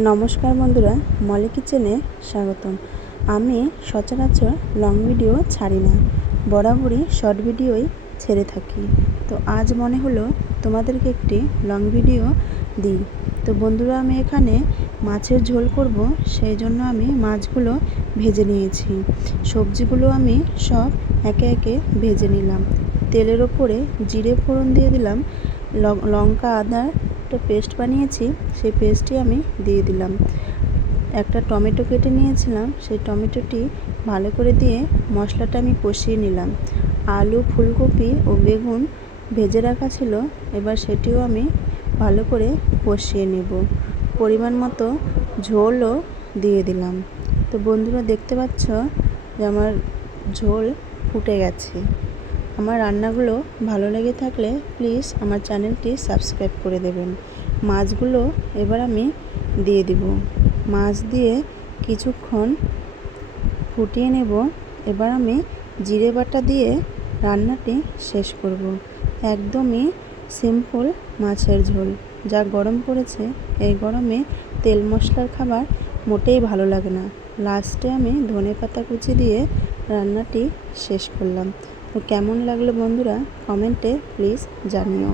নমস্কার বন্ধুরা, মলি কিচেনে স্বাগতম। আমি সচরাচর লং ভিডিও ছাড়ি না, বরাবরই শর্ট ভিডিওই ছেড়ে থাকি। তো আজ মনে হলো তোমাদেরকে একটি লং ভিডিও দিই। তো বন্ধুরা, আমি এখানে মাছের ঝোল করব, সেই জন্য আমি মাছগুলো ভেজে নিয়েছি। সবজিগুলো আমি সব একে একে ভেজে নিলাম। তেলের ওপরে জিরে ফোড়ন দিয়ে দিলাম, লঙ্কা আদার একটা পেস্ট বানিয়েছি, সেই পেস্টটি আমি দিয়ে দিলাম। একটা টমেটো কেটে নিয়েছিলাম, সেই টমেটোটি ভালো করে দিয়ে মশলাটা আমি কষিয়ে নিলাম। আলু, ফুলকপি ও বেগুন ভেজে রাখা ছিল, এবার সেটিও আমি ভালো করে কষিয়ে নেব। পরিমাণ মতো ঝোলও দিয়ে দিলাম। তো বন্ধুরা, দেখতে পাচ্ছ যে আমার ঝোল ফুটে গেছে। আমার রান্নাগুলো ভালো লেগে থাকলে প্লিজ আমার চ্যানেলটি সাবস্ক্রাইব করে দেবেন। মাছগুলো এবার আমি দিয়ে দিব। মাছ দিয়ে কিছুক্ষণ ফুটিয়ে নেব। এবার আমি জিরে বাটা দিয়ে রান্নাটি শেষ করব। একদমই সিম্পল মাছের ঝোল। যা গরম পড়েছে, এই গরমে তেল মশলার খাবার মোটেই ভালো লাগে না। লাস্টে আমি ধনেপাতা কুচি দিয়ে রান্নাটি শেষ করলাম। তো কেমন লাগলো বন্ধুরা, কমেন্টে প্লিজ জানিও।